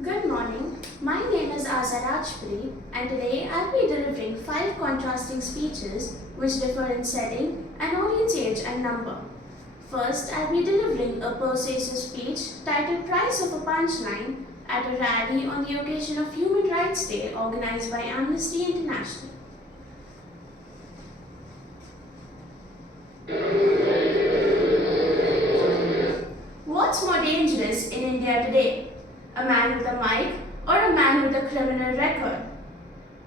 Good morning. My name is Rajpari, and today I'll be delivering 5 contrasting speeches which differ in setting and audience age and number. First, I'll be delivering a persuasive speech titled Price of a Punchline at a rally on the occasion of Human Rights Day organized by Amnesty International. What's more dangerous in India today? A man with a mic or a man with a criminal record?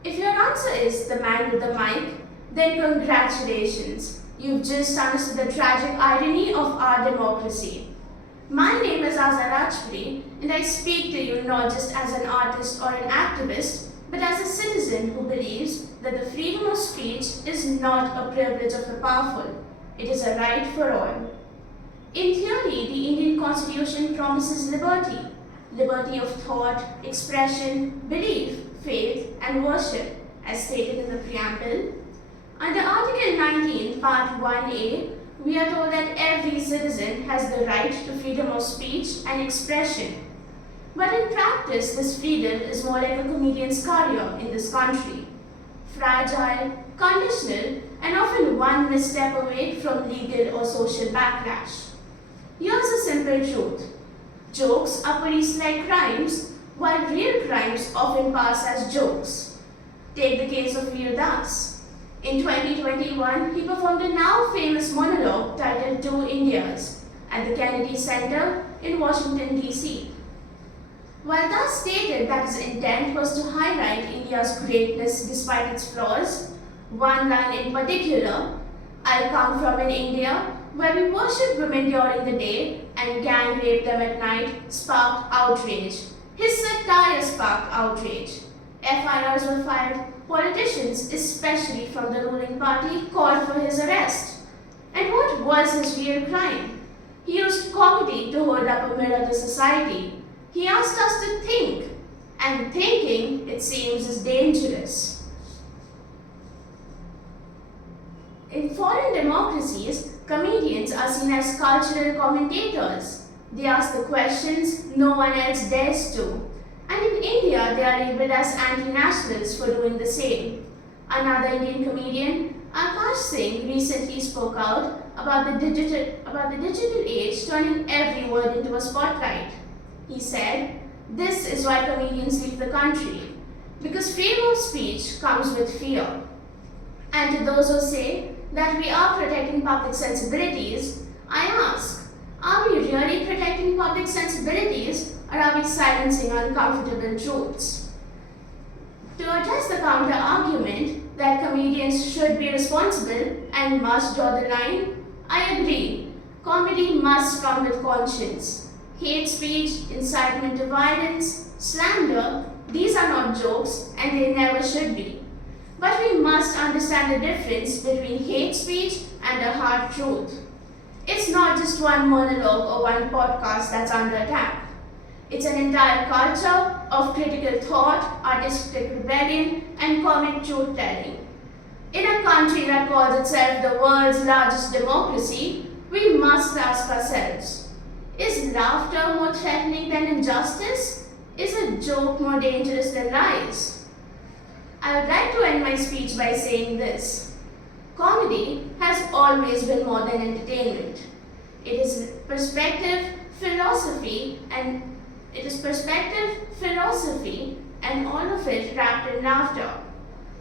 If your answer is the man with the mic, then congratulations. You've just understood the tragic irony of our democracy. My name is Rajpari, and I speak to you not just as an artist or an activist, but as a citizen who believes that the freedom of speech is not a privilege of the powerful. It is a right for all. In theory, the Indian Constitution promises liberty. Liberty of thought, expression, belief, faith, and worship, as stated in the preamble. Under Article 19, Part 1A, we are told that every citizen has the right to freedom of speech and expression. But in practice, this freedom is more like a comedian's career in this country. Fragile, conditional, and often one misstep away from legal or social backlash. Here's a simple truth. Jokes are policed like crimes, while real crimes often pass as jokes. Take the case of Veer Das. In 2021, he performed a now famous monologue titled Two Indias at the Kennedy Center in Washington, D.C. While Das stated that his intent was to highlight India's greatness despite its flaws, one line in particular, I come from an India where we worship women during the day and gang rape them at night, sparked outrage. His satire sparked outrage. FIRs were filed. Politicians, especially from the ruling party, called for his arrest. And what was his real crime? He used comedy to hold up a mirror to society. He asked us to think, and thinking, it seems, is dangerous. In foreign democracies, comedians are seen as cultural commentators. They ask the questions no one else dares to. And in India, they are labeled as anti-nationals for doing the same. Another Indian comedian, Akash Singh, recently spoke out about the digital age turning every word into a spotlight. He said, "This is why comedians leave the country, because freedom of speech comes with fear." And to those who say that we are protecting public sensibilities, I ask, are we really protecting public sensibilities, or are we silencing uncomfortable truths? To address the counter-argument that comedians should be responsible and must draw the line, I agree. Comedy must come with conscience. Hate speech, incitement to violence, slander, these are not jokes and they never should be. But we must understand the difference between hate speech and a hard truth. It's not just one monologue or one podcast that's under attack. It's an entire culture of critical thought, artistic rebellion, and comic truth-telling. In a country that calls itself the world's largest democracy, we must ask ourselves, is laughter more threatening than injustice? Is a joke more dangerous than lies? I would like to end my speech by saying this. Comedy has always been more than entertainment. It is perspective, philosophy, and all of it wrapped in laughter.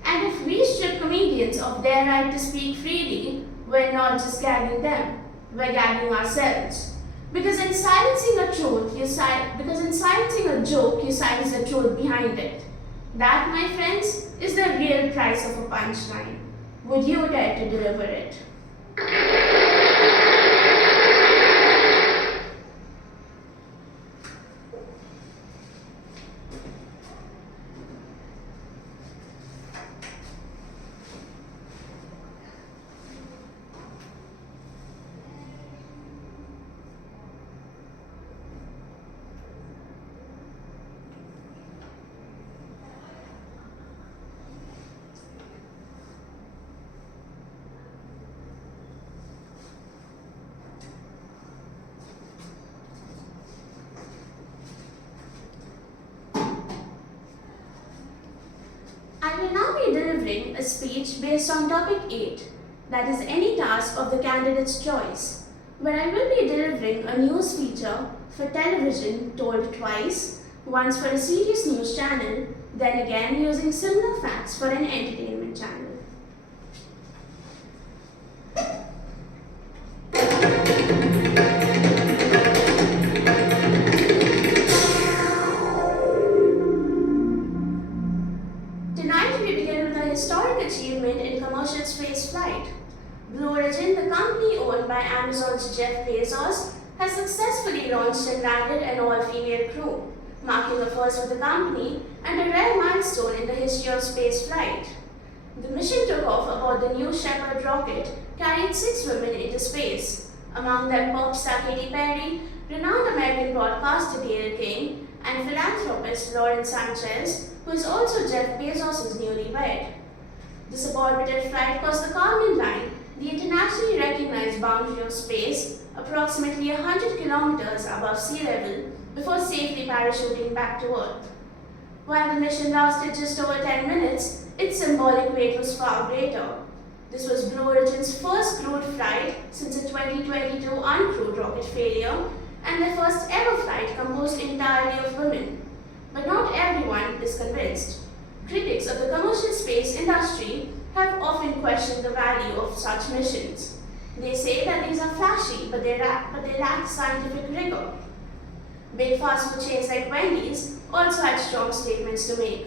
And if we strip comedians of their right to speak freely, we're not just gagging them, we're gagging ourselves. Because in silencing a joke, you silence the truth behind it. That, my friends, is the real price of a punchline. Would you dare to deliver it? I will now be delivering a speech based on topic 8, that is any task of the candidate's choice, where I will be delivering a news feature for television told twice, once for a serious news channel, then again using similar facts for an entertainment channel. Tonight we begin with a historic achievement in commercial space flight. Blue Origin, the company owned by Amazon's Jeff Bezos, has successfully launched and landed an all-female crew, marking a first for the company and a rare milestone in the history of space flight. The mission took off aboard the New Shepard rocket, carried 6 women into space, among them pop star Katy Perry, renowned American broadcaster Gayle King, and philanthropist Lauren Sanchez, who is also Jeff Bezos' newlywed. The suborbital flight crossed the Kármán line, the internationally recognized boundary of space, approximately 100 kilometers above sea level, before safely parachuting back to Earth. While the mission lasted just over 10 minutes, its symbolic weight was far greater. This was Blue Origin's first crewed flight since a 2022 uncrewed rocket failure, and their first ever flight composed entirely of women. But not everyone is convinced. Critics of the commercial space industry have often questioned the value of such missions. They say that these are flashy, but they lack scientific rigor. Big fast food chains like Wendy's also had strong statements to make.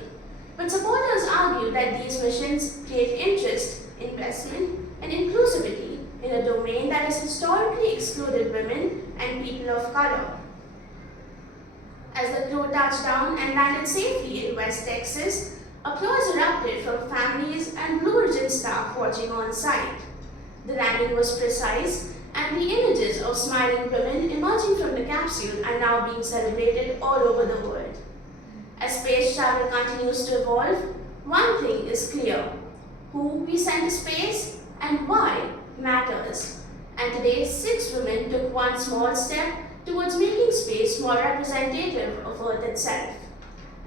But supporters argue that these missions create interest, investment, and inclusivity in a domain that has historically excluded women and people of color. As the crew touched down and landed safely in West Texas, applause erupted from families and Blue Origin staff watching on site. The landing was precise, and the images of smiling women emerging from the capsule are now being celebrated all over the world. As space travel continues to evolve, one thing is clear: who we send to space and why matters. And today, 6 women took one small step towards making space more representative of Earth itself.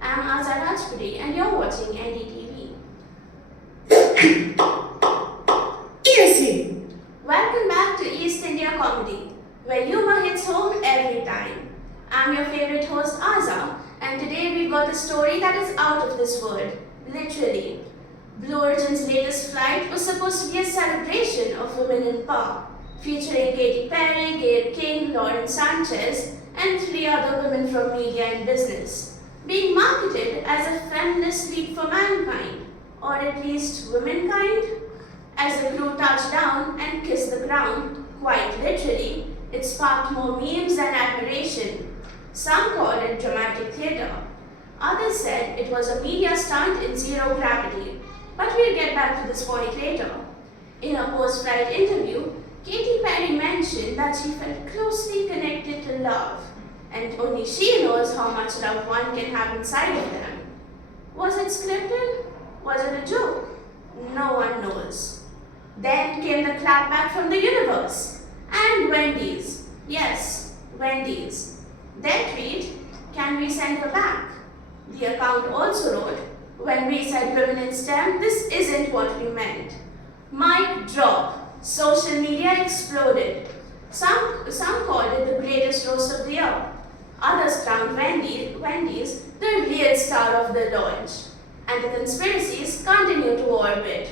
I'm Rajpari, and you're watching NDTV. ESC! Welcome back to East India Comedy, where humor hits home every time. I'm your favorite host, Aza, and today we've got a story that is out of this world, literally. Blue Origin's latest flight was supposed to be a celebration of women in power, featuring Katy Perry, Gayle King, Lauren Sanchez, and 3 other women from media and business, being marketed as a feminist leap for mankind, or at least womankind. As the crew touched down and kissed the ground, quite literally, it sparked more memes than admiration. Some called it dramatic theatre. Others said it was a media stunt in zero gravity. But we'll get back to this point later. In a post-flight interview, Katy Perry mentioned that she felt closely connected to love, and only she knows how much love one can have inside of them. Was it scripted? Was it a joke? No one knows. Then came the clapback from the universe. And Wendy's. Yes, Wendy's. Their tweet, "Can we send her back?" The account also wrote, "When we said women in STEM, this isn't what we meant." Mic drop. Social media exploded. Some called it the greatest roast of the year. Others crowned Wendy's the real star of the launch. And the conspiracies continue to orbit.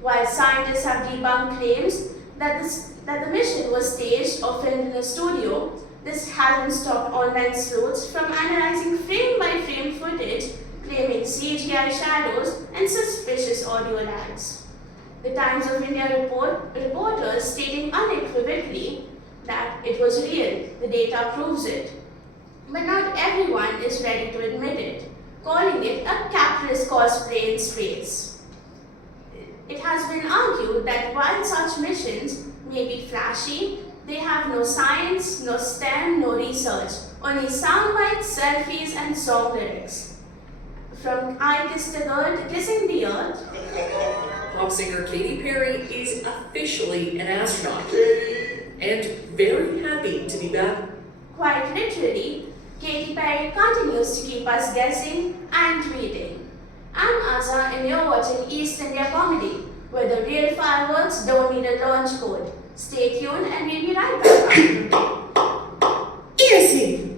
While scientists have debunked claims that the mission was staged or filmed in a studio, this hasn't stopped online sleuths from analyzing frame-by-frame footage, claiming CGI shadows and suspicious audio lags. The Times of India reporters stating unequivocally that it was real, the data proves it. But not everyone is ready to admit it, calling it a capitalist cosplay in space. It has been argued that while such missions may be flashy, they have no science, no STEM, no research, only soundbites, selfies, and song lyrics. From I Kissed Kissing the Earth. Pop singer Katy Perry is officially an astronaut and very happy to be back. Quite literally, Katy Perry continues to keep us guessing and tweeting. I'm Aza and you're watching East India Comedy, where the real fireworks don't need a launch code. Stay tuned and we'll be right back. Easy!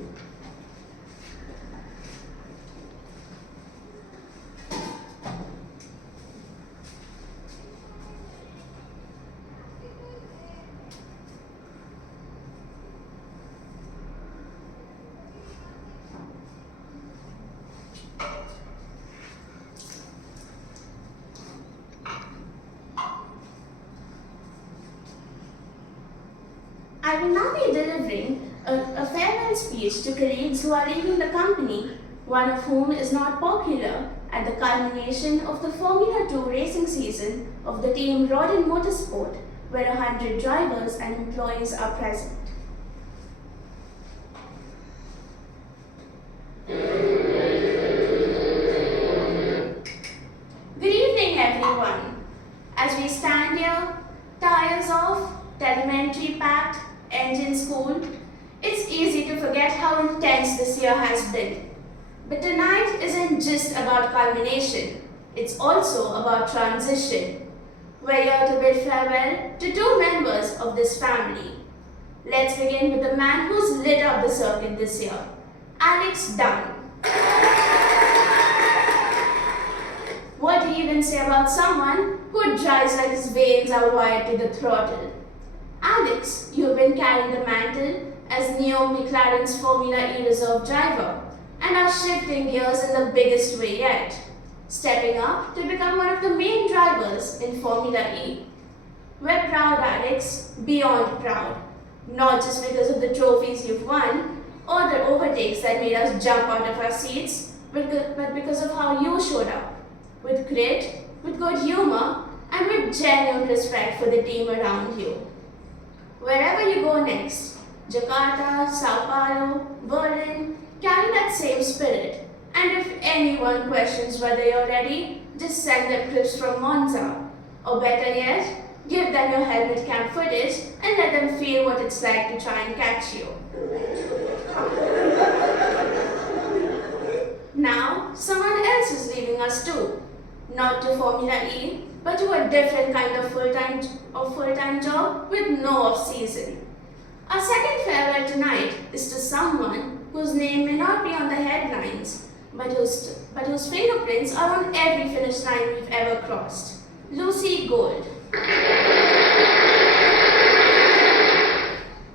I will now be delivering a farewell speech to colleagues who are leaving the company, one of whom is not popular at the culmination of the Formula 2 racing season of the team Rodin Motorsport, where 100 drivers and employees are present. Good evening, everyone. As we stand here, tires off, telemetry packed, engines cool, it's easy to forget how intense this year has been. But tonight isn't just about culmination, it's also about transition. We're here to bid farewell to two members of this family. Let's begin with the man who's lit up the circuit this year, Alex Dunn. What do you even say about someone who drives like his veins are wired to the throttle? Alex, you've been carrying the mantle as Neo McLaren's Formula E reserve driver and are shifting gears in the biggest way yet, stepping up to become one of the main drivers in Formula E. We're proud, Alex, beyond proud, not just because of the trophies you've won or the overtakes that made us jump out of our seats, but because of how you showed up, with grit, with good humor, and with genuine respect for the team around you. Wherever you go next, Jakarta, Sao Paulo, Berlin, carry that same spirit. And if anyone questions whether you're ready, just send them clips from Monza. Or better yet, give them your helmet cam footage and let them feel what it's like to try and catch you. Now, someone else is leaving us too. Not to Formula E, but to a different kind of full-time job with no off-season. Our second farewell tonight is to someone whose name may not be on the headlines, but whose fingerprints are on every finish line we've ever crossed. Lucy Gold.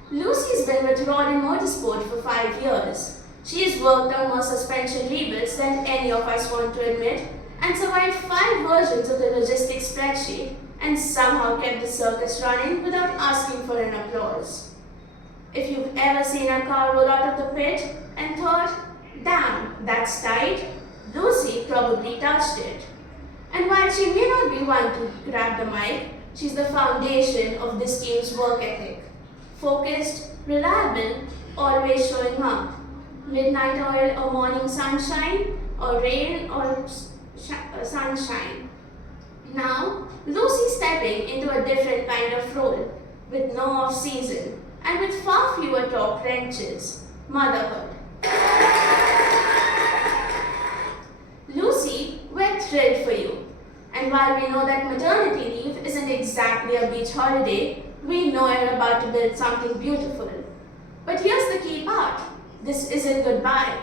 Lucy's been with Rodin Motorsport for 5 years. She's worked on more suspension rebuilds than any of us want to admit, and survived 5 versions of the logistics spreadsheet and somehow kept the circus running without asking for an applause. If you've ever seen a car roll out of the pit and thought, damn, that's tight, Lucy probably touched it. And while she may not be one to grab the mic, she's the foundation of this team's work ethic. Focused, reliable, always showing up. Midnight oil or morning sunshine, or rain or sunshine. Now, Lucy's stepping into a different kind of role, with no off-season and with far fewer torque wrenches, motherhood. Lucy, we're thrilled for you. And while we know that maternity leave isn't exactly a beach holiday, we know you're about to build something beautiful. But here's the key part. This isn't goodbye.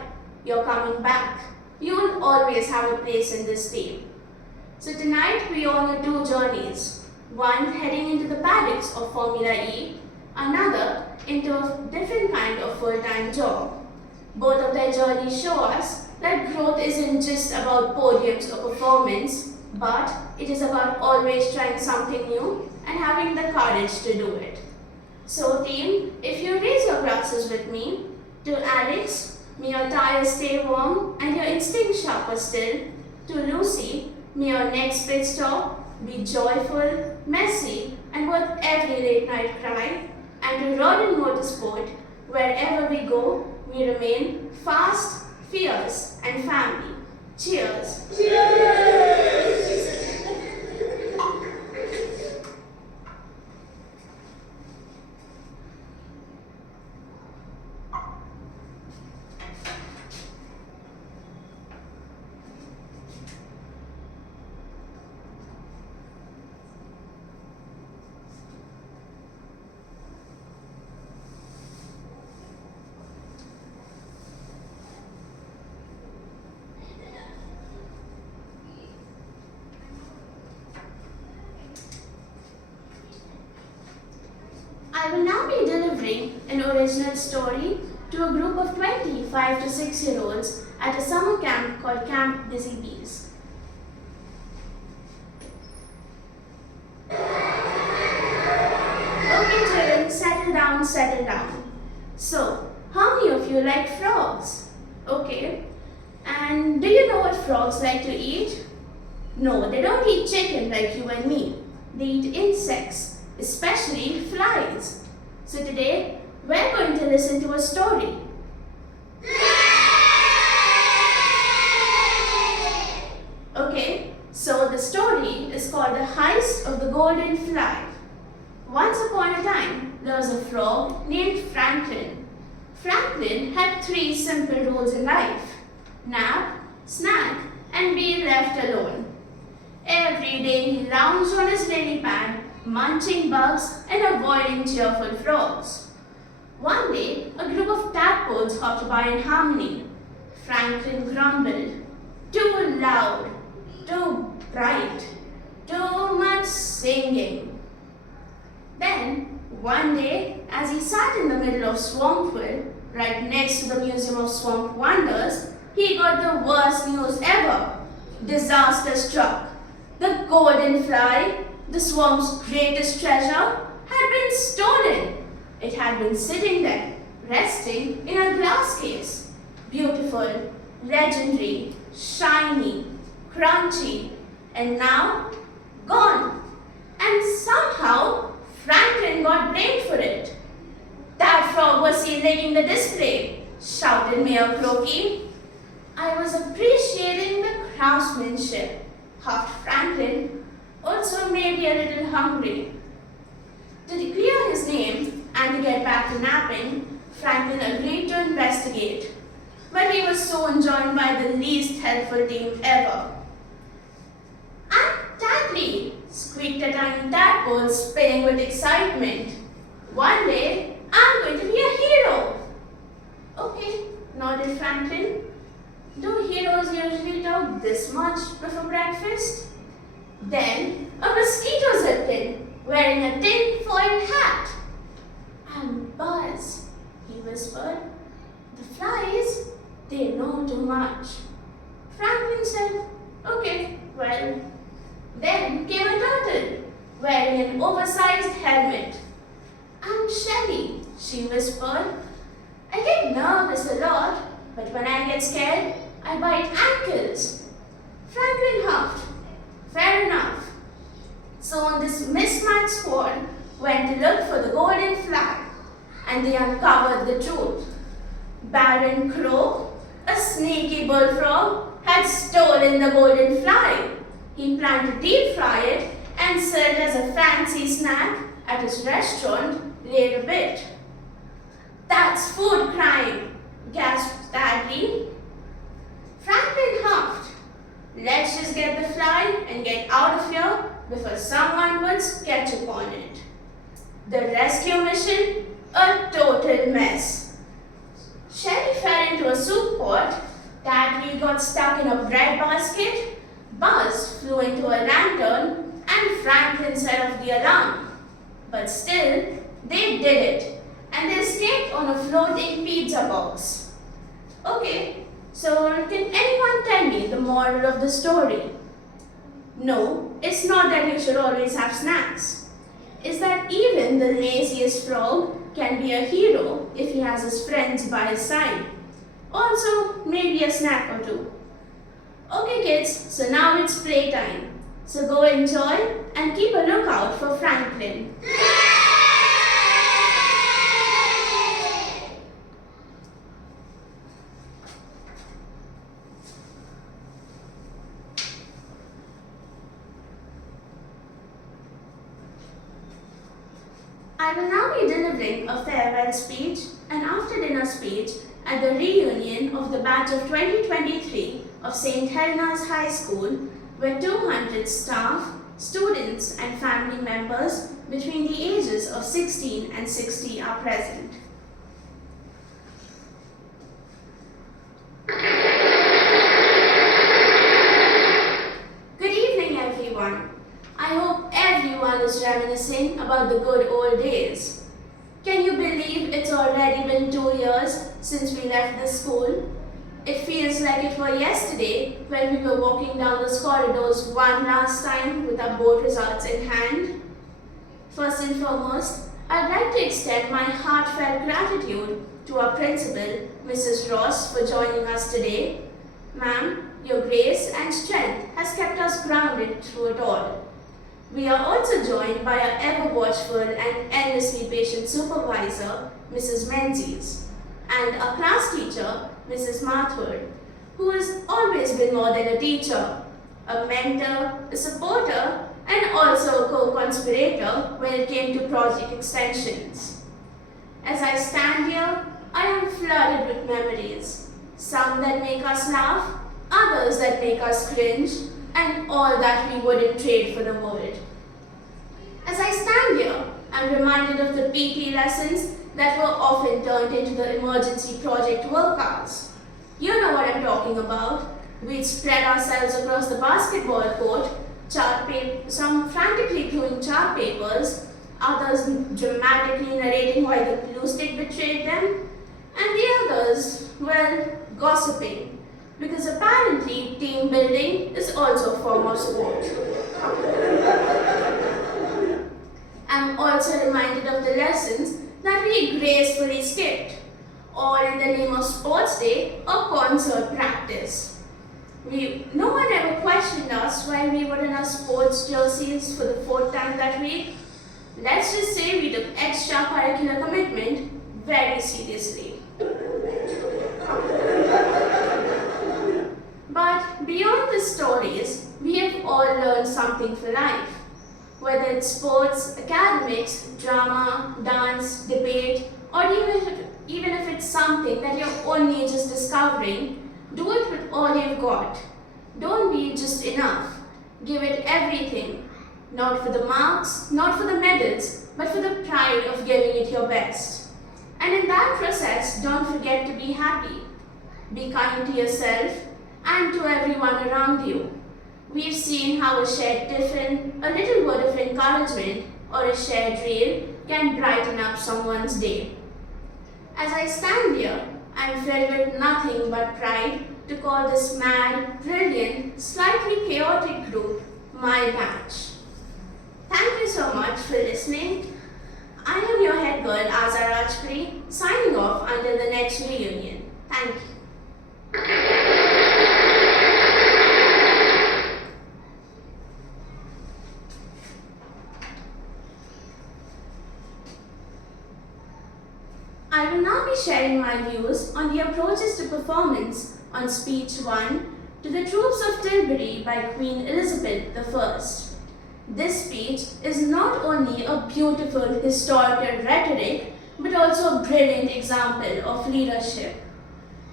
You're coming back. You'll always have a place in this team. So tonight we honor 2 journeys. One heading into the paddocks of Formula E, another into a different kind of full-time job. Both of their journeys show us that growth isn't just about podiums or performance, but it is about always trying something new and having the courage to do it. So team, if you raise your glasses with me, to Alex, may your tires stay warm and your instincts sharper still. To Lucy, may your next pit stop be joyful, messy, and worth every late night cry. And to Rodin Motorsport, wherever we go, we remain fast, fierce, and family. Cheers! Cheers! original story to a group of 25 to 6-year-olds at a summer camp called Camp Busy Bees. Okay, children, settle down, settle down. So, how many of you like frogs? Okay. And do you know what frogs like to eat? No, they don't eat chicken like you and me. They eat insects, especially flies. So today, we're going to listen to a story. Okay, so the story is called The Heist of the Golden Fly. Once upon a time, there was a frog named Franklin. Franklin had 3 simple rules in life: nap, snack, and be left alone. Every day he lounged on his lily pad, munching bugs and avoiding cheerful frogs. One day, a group of tadpoles hopped by in harmony. Franklin grumbled, "Too loud, too bright, too much singing." Then, one day, as he sat in the middle of Swampville, right next to the Museum of Swamp Wonders, he got the worst news ever. Disaster struck. The golden fly, the swamp's greatest treasure, had been stolen. It had been sitting there, resting in a glass case. Beautiful, legendary, shiny, crunchy, and now gone. And somehow Franklin got blamed for it. "That frog was seen licking the display," shouted Mayor Croaky. "I was appreciating the craftsmanship," huffed Franklin, also maybe a little hungry. To clear his name and to get back to napping, Franklin agreed to investigate. But he was soon joined by the least helpful team ever. "I'm Tadley," squeaked a tiny tadpole, spinning with excitement. "One day, I'm going to be a hero." "Okay," nodded Franklin. "Do heroes usually talk this much before breakfast?" Then a mosquito zipped in, wearing a tin-foil hat. "And buzz," he whispered. "The flies, they know too much." Franklin said, "Okay, well." Then came a turtle, wearing an oversized helmet. "I'm Shelley," she whispered. "I get nervous a lot, but when I get scared, I bite ankles." Franklin huffed. "Fair enough." So this mismatched squad went to look for the golden fly, and they uncovered the truth. Baron Crow, a sneaky bullfrog, had stolen the golden fly. He planned to deep fry it and sell it as a fancy snack at his restaurant later bit. "That's food crime," gasped Tadley. Franklin huffed. "Let's just get the fly and get out of here before someone puts ketchup on it." The rescue mission, a total mess. Sherry fell into a soup pot, Tadley got stuck in a bread basket, Buzz flew into a lantern, and Franklin set off the alarm. But still, they did it, and they escaped on a floating pizza box. Okay, so can anyone tell me the moral of the story? No, it's not that you should always have snacks. It's that even the laziest frog can be a hero if he has his friends by his side. Also, maybe a snack or two. Okay kids, so now it's playtime. So go enjoy and keep a lookout for Franklin. I will now be delivering a farewell speech, an after-dinner speech at the reunion of the batch of 2023 of St. Helena's High School, where 200 staff, students and family members between the ages of 16 and 60 are present. Good evening, everyone. I hope everyone is reminiscing about the good old days. Can you believe it's already already been 2 years since we left the school. It feels like it were yesterday when we were walking down those corridors one last time with our board results in hand. First and foremost, I'd like to extend my heartfelt gratitude to our principal, Mrs. Ross, for joining us today. Ma'am, your grace and strength has kept us grounded through it all. We are also joined by our ever-watchful and endlessly patient supervisor, Mrs. Menzies, and our class teacher, Mrs. Mathur, who has always been more than a teacher, a mentor, a supporter, and also a co-conspirator when it came to project extensions. As I stand here, I am flooded with memories, some that make us laugh, others that make us cringe, and all that we wouldn't trade for the world. As I stand here, I'm reminded of the PT lessons that were often turned into the emergency project workouts. You know what I'm talking about. We'd spread ourselves across the basketball court, some frantically gluing chart papers, others dramatically narrating why the glue stick betrayed them, and the others, well, gossiping, because apparently team building is also a form of sport. I'm also reminded of the lessons that we gracefully skipped, all in the name of sports day or concert practice. No one ever questioned us while we were in our sports jerseys for the 4th time that week. Let's just say we took extracurricular commitment very seriously. But beyond the stories, we have all learned something for life. Whether it's sports, academics, drama, dance, debate, or even if it's something that you're only just discovering, do it with all you've got. Don't be just enough. Give it everything. Not for the marks, not for the medals, but for the pride of giving it your best. And in that process, don't forget to be happy. Be kind to yourself and to everyone around you. We've seen how a shared tiffin, a little word of encouragement, or a shared reel can brighten up someone's day. As I stand here, I'm filled with nothing but pride to call this mad, brilliant, slightly chaotic group my batch. Thank you so much for listening. I am your head girl, Rajpari, signing off until the next reunion. Thank you. I will now be sharing my views on the approaches to performance on Speech 1 to the Troops of Tilbury by Queen Elizabeth I. This speech is not only a beautiful historical rhetoric, but also a brilliant example of leadership.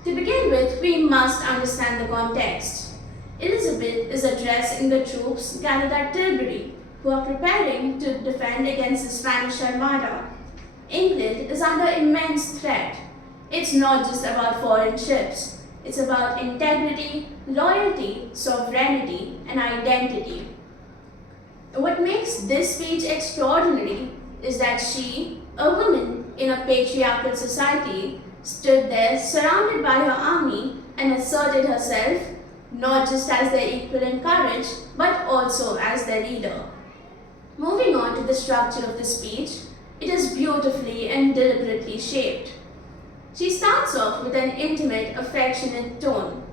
To begin with, we must understand the context. Elizabeth is addressing the troops gathered at Tilbury, who are preparing to defend against the Spanish Armada. England is under immense threat. It's not just about foreign ships. It's about integrity, loyalty, sovereignty, and identity. What makes this speech extraordinary is that she, a woman in a patriarchal society, stood there surrounded by her army and asserted herself not just as their equal in courage, but also as their leader. Moving on to the structure of the speech, it is beautifully and deliberately shaped. She starts off with an intimate, affectionate tone,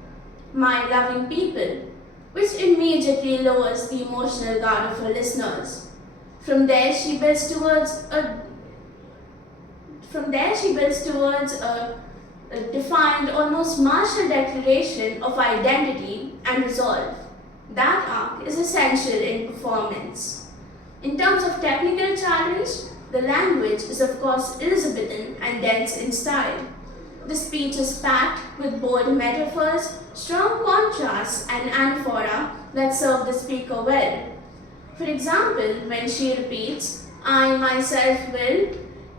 "My loving people," which immediately lowers the emotional guard of her listeners. From there, she builds towards a defined, almost martial declaration of identity and resolve. That arc is essential in performance. In terms of technical challenge, the language is of course Elizabethan and dense in style. The speech is packed with bold metaphors, strong contrasts, and anaphora that serve the speaker well. For example, when she repeats, "I myself will,"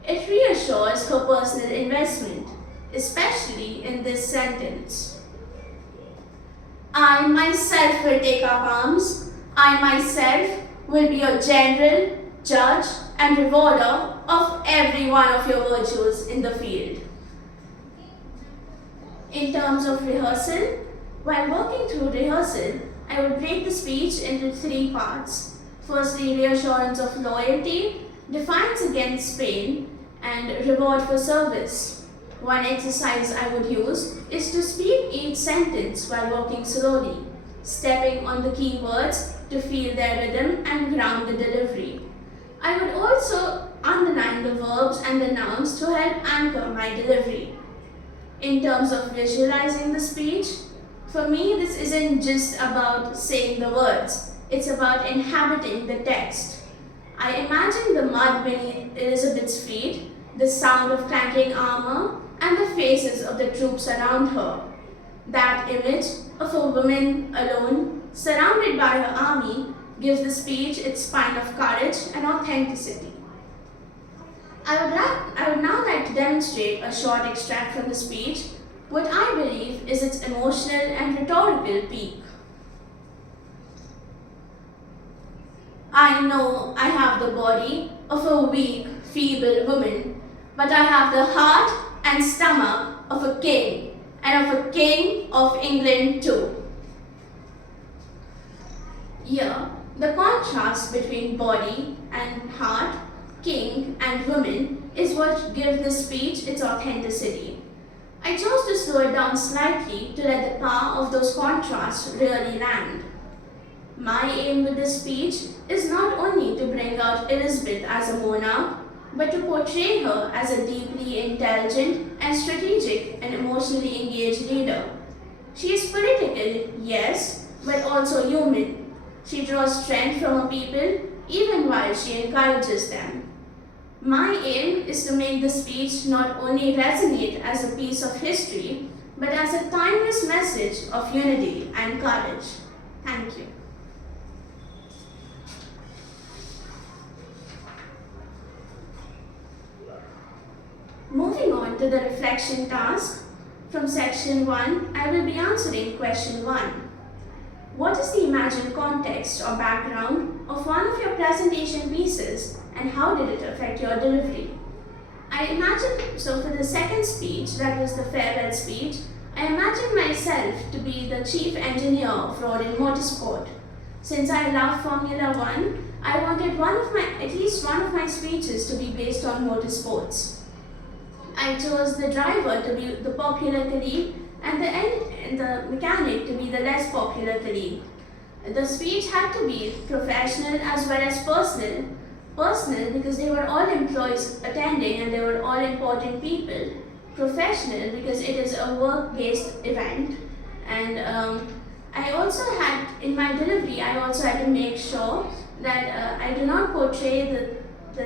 it reassures her personal investment, especially in this sentence. "I myself will take up arms. I myself will be your general, judge, and rewarder of every one of your virtues in the field." In terms of rehearsal, while working through rehearsal, I would break the speech into three parts. Firstly, reassurance of loyalty, defiance against pain, and reward for service. One exercise I would use is to speak each sentence while walking slowly, stepping on the key words to feel their rhythm and ground the delivery. I would also underline the verbs and the nouns to help anchor my delivery. In terms of visualizing the speech, for me this isn't just about saying the words, it's about inhabiting the text. I imagine the mud beneath Elizabeth's feet, the sound of clanking armor, and the faces of the troops around her. That image of a woman alone, surrounded by her army, gives the speech its spine of courage and authenticity. I would now like to demonstrate a short extract from the speech, what I believe is its emotional and rhetorical peak. I know I have the body of a weak, feeble woman, but I have the heart and stomach of a king, and of a king of England too. Here, the contrast between body and heart, king and woman is what gives this speech its authenticity. I chose to slow it down slightly to let the power of those contrasts really land. My aim with this speech is not only to bring out Elizabeth as a monarch, but to portray her as a deeply intelligent and strategic and emotionally engaged leader. She is political, yes, but also human. She draws strength from her people even while she encourages them. My aim is to make the speech not only resonate as a piece of history, but as a timeless message of unity and courage. Thank you. Moving on to the reflection task, from section 1, I will be answering question 1. What is the imagined context or background of one of your presentation pieces and how did it affect your delivery? So for the second speech, that was the farewell speech, I imagined myself to be the chief engineer of road and motorsport. Since I love Formula One, I wanted at least one of my speeches to be based on motorsports. I chose the driver to be the popular colleague and the mechanic to be the less popular colleague. The speech had to be professional as well as personal. Personal because they were all employees attending and they were all important people. Professional because it is a work-based event. And in my delivery, I also had to make sure that I do not portray the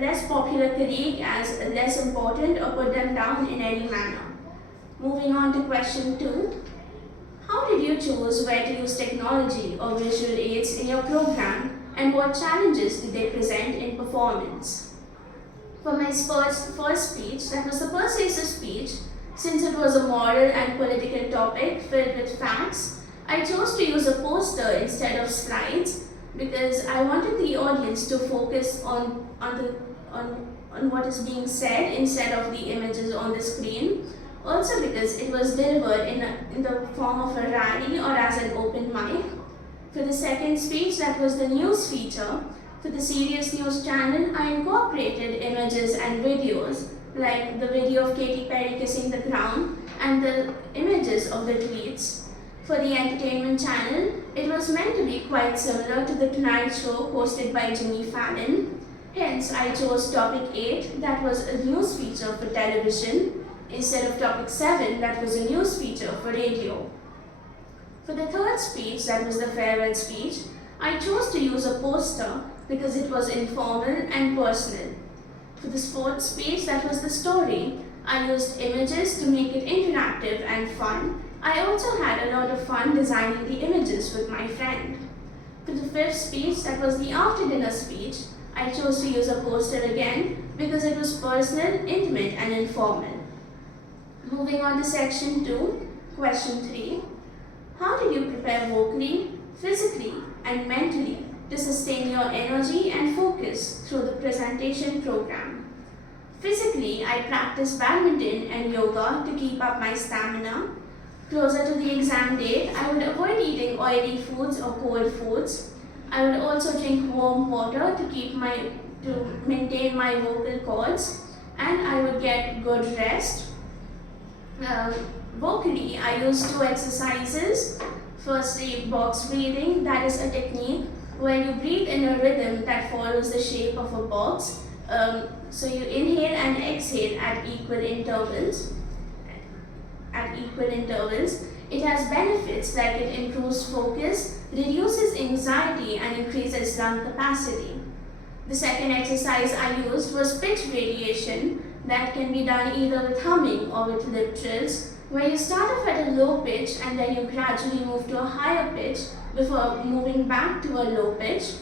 less popular colleague as less important or put them down in any manner. Moving on to question 2. How did you choose where to use technology or visual aids in your program and what challenges did they present in performance? For my first speech, that was the persuasive speech, since it was a moral and political topic filled with facts, I chose to use a poster instead of slides because I wanted the audience to focus on what is being said instead of the images on the screen. Also because it was delivered in the form of a rally or as an open mic. For the second speech, that was the news feature. For the serious news channel, I incorporated images and videos, like the video of Katy Perry kissing the ground and the images of the tweets. For the entertainment channel, it was meant to be quite similar to the Tonight Show hosted by Jimmy Fallon. Hence, I chose topic 8, that was a news feature for television, instead of topic 7, that was a news feature for radio. For the third speech, that was the farewell speech, I chose to use a poster because it was informal and personal. For the fourth speech, that was the story, I used images to make it interactive and fun. I also had a lot of fun designing the images with my friend. For the fifth speech, that was the after dinner speech, I chose to use a poster again because it was personal, intimate and informal. Moving on to section 2, question 3. How did you prepare vocally, physically and mentally to sustain your energy and focus through the presentation program? Physically, I practice badminton and yoga to keep up my stamina. Closer to the exam date, I would avoid eating oily foods or cold foods. I would also drink warm water to maintain my vocal cords, and I would get good rest. Um, Vocally, I use two exercises. Firstly, box breathing, that is a technique where you breathe in a rhythm that follows the shape of a box. So you inhale and exhale at equal intervals. It has benefits like it improves focus, reduces anxiety, and increases lung capacity. The second exercise I used was pitch variation that can be done either with humming or with lip trills, where you start off at a low pitch and then you gradually move to a higher pitch before moving back to a low pitch.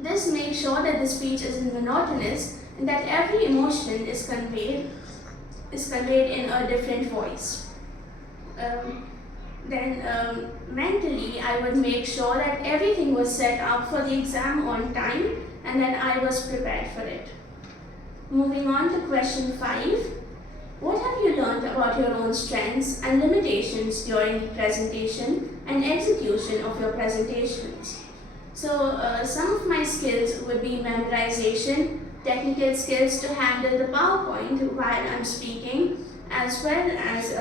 This makes sure that the speech isn't monotonous and that every emotion is conveyed in a different voice. Mentally, I would make sure that everything was set up for the exam on time and that I was prepared for it. Moving on to question 5. What have you learned about your own strengths and limitations during the presentation and execution of your presentations? So, some of my skills would be memorization, technical skills to handle the PowerPoint while I'm speaking, as well as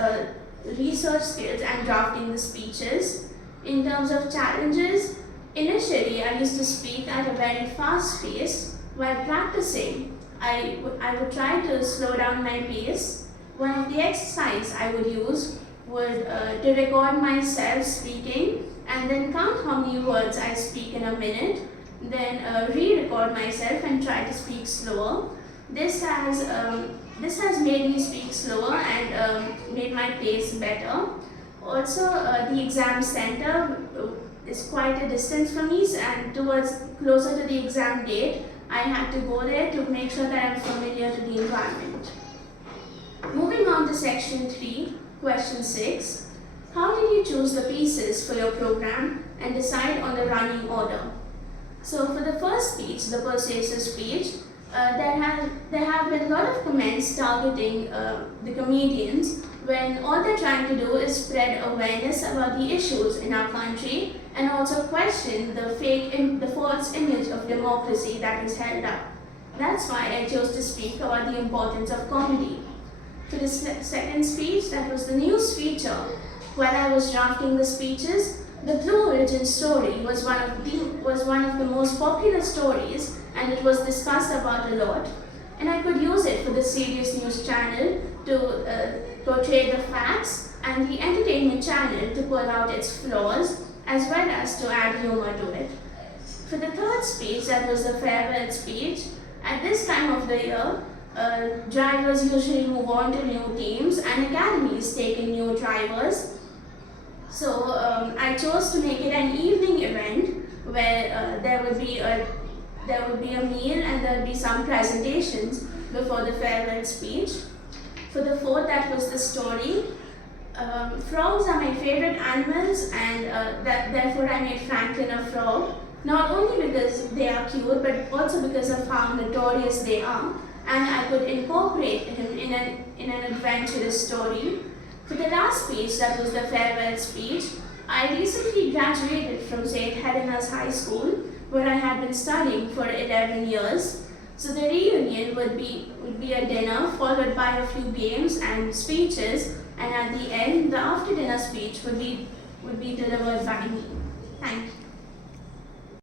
research skills and drafting the speeches. In terms of challenges, initially I used to speak at a very fast pace. While practicing, I would try to slow down my pace. One of the exercises I would use would to record myself speaking and then count how many words I speak in a minute, then re-record myself and try to speak slower. This has made me speak slower and made my pace better. Also, the exam center is quite a distance from me, and towards closer to the exam date, I had to go there to make sure that I'm familiar to the environment. Moving on to section 3, question 6. How did you choose the pieces for your program and decide on the running order? So for the first speech, the persuasive speech, there have been a lot of comments targeting the comedians when all they're trying to do is spread awareness about the issues in our country and also question the false image of democracy that is held up. That's why I chose to speak about the importance of comedy. For the second speech, that was the news feature. While I was drafting the speeches, the Blue Origin story was one of the most popular stories, and it was discussed about a lot. And I could use it for the serious news channel to portray the facts, and the entertainment channel to pull out its flaws, as well as to add humor to it. For the third speech, that was the farewell speech. At this time of the year, drivers usually move on to new teams and academies take in new drivers. So I chose to make it an evening event where there would be a meal and there would be some presentations before the farewell speech. For the fourth, that was the story. Frogs are my favorite animals, and therefore I made Franklin a frog. Not only because they are cute, but also because of how notorious they are, and I could incorporate him in an adventurous story. For the last speech, that was the farewell speech, I recently graduated from St. Helena's High School, where I had been studying for 11 years. So the reunion would be a dinner followed by a few games and speeches, and at the end, the after dinner speech would be delivered by me. Thank you.